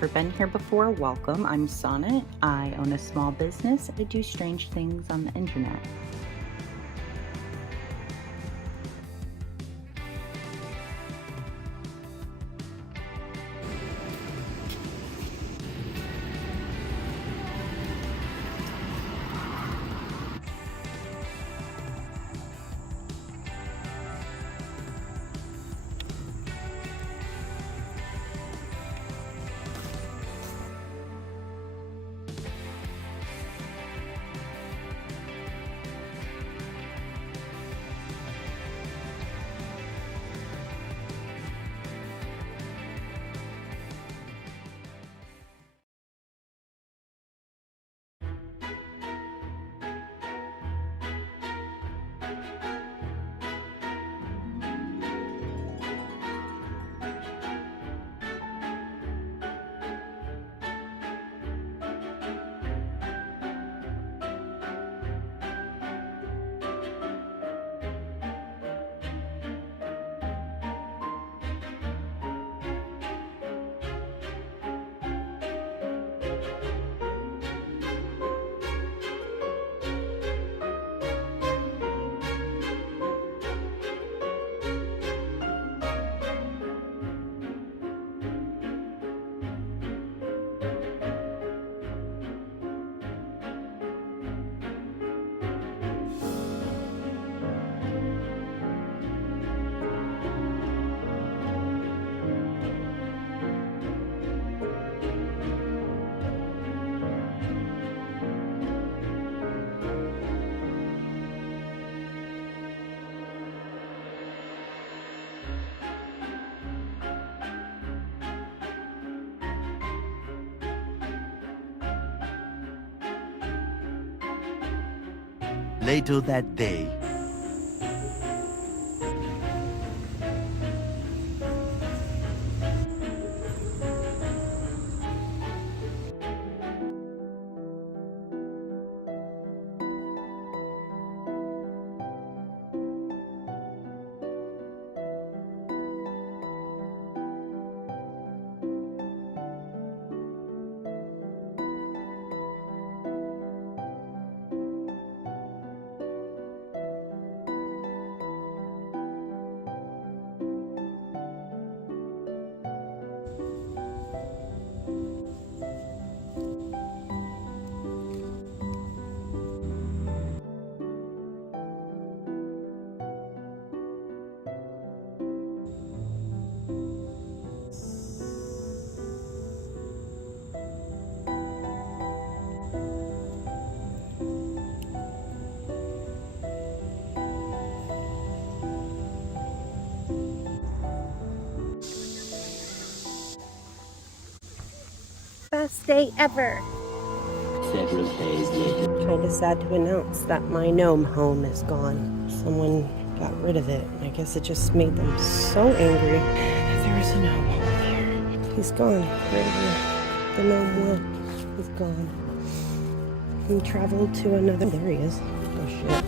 never been here before, welcome. I'm Sonnet. I own a small business. I do strange things on the internet. Later that day. Best day ever. Several days later. Kind of sad to announce that my gnome home is gone. Someone got rid of it. I guess it just made them so angry that there was a gnome home here. He's gone. Wherever the gnome went, he's gone. He traveled to another. There he is. Oh shit.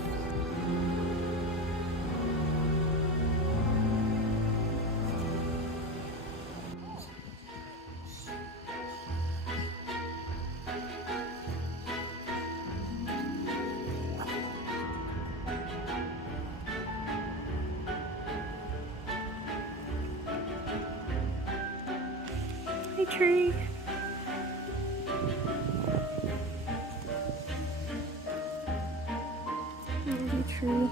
Hey, tree. Hey, tree.